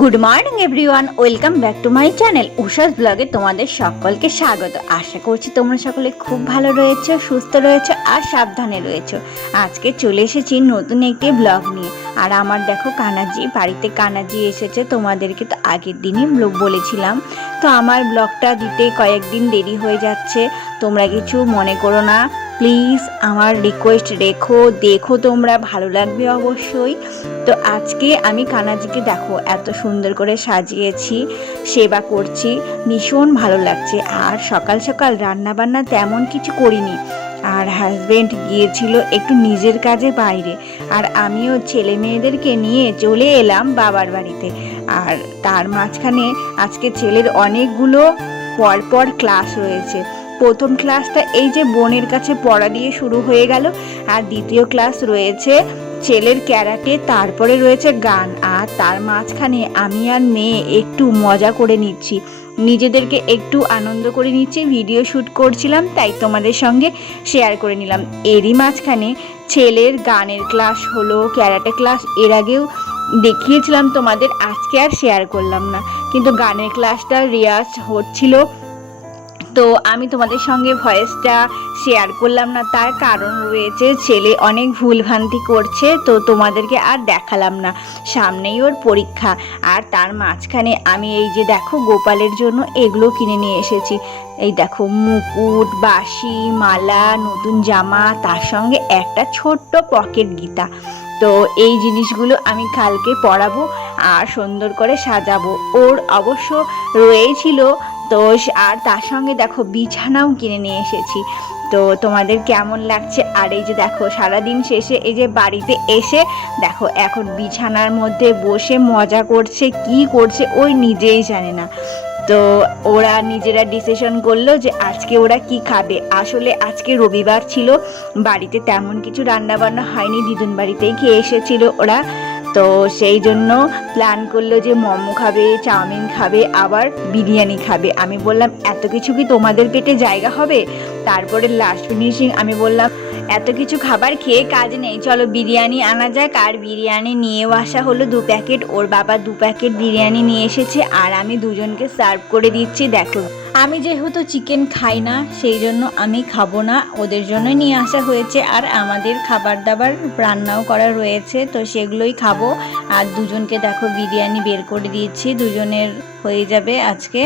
Good morning everyone welcome back to my channel Ushas ব্লগে তোমাদের সকলকে স্বাগত। আশা করছি তোমরা সকলে খুব ভালো রয়েছে, সুস্থ রয়েছে আর সাবধানে রয়েছো। আজকে চলে এসেছি নতুন একটি ব্লগ নিয়ে। আর আমার দেখো কানাজি, বাড়িতে কানাজি এসেছে। তোমাদেরকে তো আগের দিনই বলেছিলাম। তো আমার ব্লগটা দিতে কয়েকদিন দেরি হয়ে যাচ্ছে। তোমরা কিছু মনে করো না। প্লিজ আমার রিকোয়েস্ট রেখো, দেখো তোমরা, ভালো লাগবে অবশ্যই। তো আজকে আমি কানাজিকে দেখো, এত সুন্দর করে সাজিয়েছি, সেবা করছি, ভীষণ ভালো লাগছে। আর সকাল সকাল রান্না বান্না তেমন কিছু করিনি। আর হাজবেন্ড গিয়েছিল একটু নিজের কাজে বাইরে। আর আমিও ছেলে মেয়েদেরকে নিয়ে চলে এলাম বাবার বাড়িতে। আর তার মাঝখানে আজকে ছেলের অনেকগুলো পরপর ক্লাস রয়েছে। প্রথম ক্লাসটা এই যে বোনের কাছে পড়া দিয়ে শুরু হয়ে গেল, আর দ্বিতীয় ক্লাস রয়েছে ছেলের ক্যারাটে, তারপরে রয়েছে গান, আর তার মাঝখানে আমি আর মেয়ে একটু মজা করে নিচ্ছি। নিজেদেরকে একটু আনন্দ করে নিচ্ছি ভিডিও শ্যুট করছিলাম, তাই তোমাদের সঙ্গে শেয়ার করে নিলাম। এরই মাঝখানে ছেলের গানের ক্লাস হলো, ক্যারাটে ক্লাস এর আগেও দেখিয়েছিলাম তোমাদের, আজকে আর শেয়ার করলাম না। কিন্তু গানের ক্লাসটা রিয়াজ হচ্ছিল। তো আমি তোমাদের সঙ্গে ভয়েসটা শেয়ার করলাম না, তার কারণ রয়েছে ছেলে অনেক ভুলভ্রান্তি করছে, তো তোমাদেরকে আর দেখালাম না। সামনেই ওর পরীক্ষা, আর তার মাঝখানে আমি এই যে দেখো গোপালের জন্য এগুলো কিনে নিয়ে এসেছি। এই দেখো মুকুট বাসি মালা, নতুন জামা, তার সঙ্গে একটা ছোট্ট পকেট গীতা। তো এই জিনিসগুলো আমি কালকে পরাবো আর সুন্দর করে সাজাবো। ওর অবশ্য রয়েছিল তো আর তার সঙ্গে দেখো বিছানাও কিনে নিয়ে এসেছি। তো তোমাদের কেমন লাগছে? আর এই যে দেখো, সারাদিন শেষে এই যে বাড়িতে এসে দেখো, এখন বিছানার মধ্যে বসে মজা করছে, কি করছে, ওই নিজেই জানে না। তো ওরা নিজেরা ডিসিশন করল যে আজকে ওরা কি খাবে। আসলে আজকে রবিবার ছিল, বাড়িতে তেমন কিছু রান্না বান্না হয়নি, দিদুন বাড়িতেই খেয়ে এসেছিল ওরা। তো সেই জন্য প্ল্যান করল যে মোমো খাবে, চাউমিন খাবে, আবার বিরিয়ানি খাবে। আমি বললাম, এত কিছু কি তোমাদের পেটে জায়গা হবে? তারপরে লাস্ট ফিনিশিং আমি বললাম, এত কিছু খাবার খেয়ে কাজ নেই, চলো বিরিয়ানি আনা যাক। আর বিরিয়ানি নিয়েও আসা হলো দু প্যাকেট। ওর বাবা দু প্যাকেট বিরিয়ানি নিয়ে এসেছে আর আমি দুজনকে সার্ভ করে দিচ্ছি, দেখো। আমি যেহেতু চিকেন খাই না, সেই জন্য আমি খাব না। ওদের জন্যই নিয়ে আসা হয়েছে আর আমাদের খাবার দাবার রান্নাও করা রয়েছে, তো সেগুলোই খাব। আর দুজনকে দেখো বিরিয়ানি বের করে দিয়েছি, দুজনের হয়ে যাবে আজকে।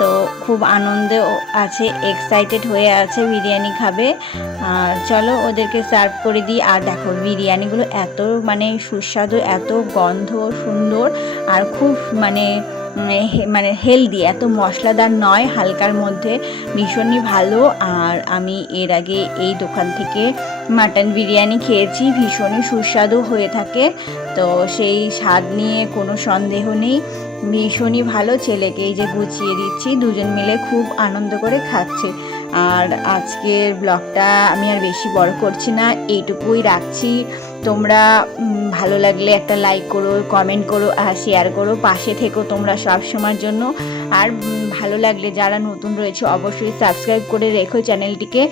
তো খুব আনন্দে আছে এক্সাইটেড হয়ে আছে বিরিয়ানি খাবে। আর চলো ওদেরকে সার্ভ করে দিই। আর দেখো বিরিয়ানিগুলো এত মানে সুস্বাদু, এত গন্ধ সুন্দর আর খুব মানে মানে হেলদি এত মশলাদার নয় হালকার মধ্যে, ভীষণই ভালো। আর আমি এর আগে এই দোকান থেকে মাটন বিরিয়ানি খেয়েছি, ভীষণই সুস্বাদু হয়ে থাকে। তো সেই স্বাদ নিয়ে কোনো সন্দেহ নেই। ভীষণই ভালো ছেলেকে এই যে গুছিয়ে দিচ্ছি, দুজন মিলে খুব আনন্দ করে খাচ্ছে। আর আজকের ব্লগটা আমি আর বেশি বড় করছি না, এইটুকুই রাখছি। তোমরা ভালো লাগলে একটা লাইক করো কমেন্ট করো, আর শেয়ার করো, পাশে থেকো তোমরা সব সময়ের জন্য। আর ভালো লাগলে যারা নতুন রয়েছে অবশ্যই সাবস্ক্রাইব করে রেখো চ্যানেলটিকে।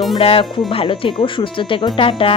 তোমরা খুব ভালো থেকো, সুস্থ থেকো, টাটা।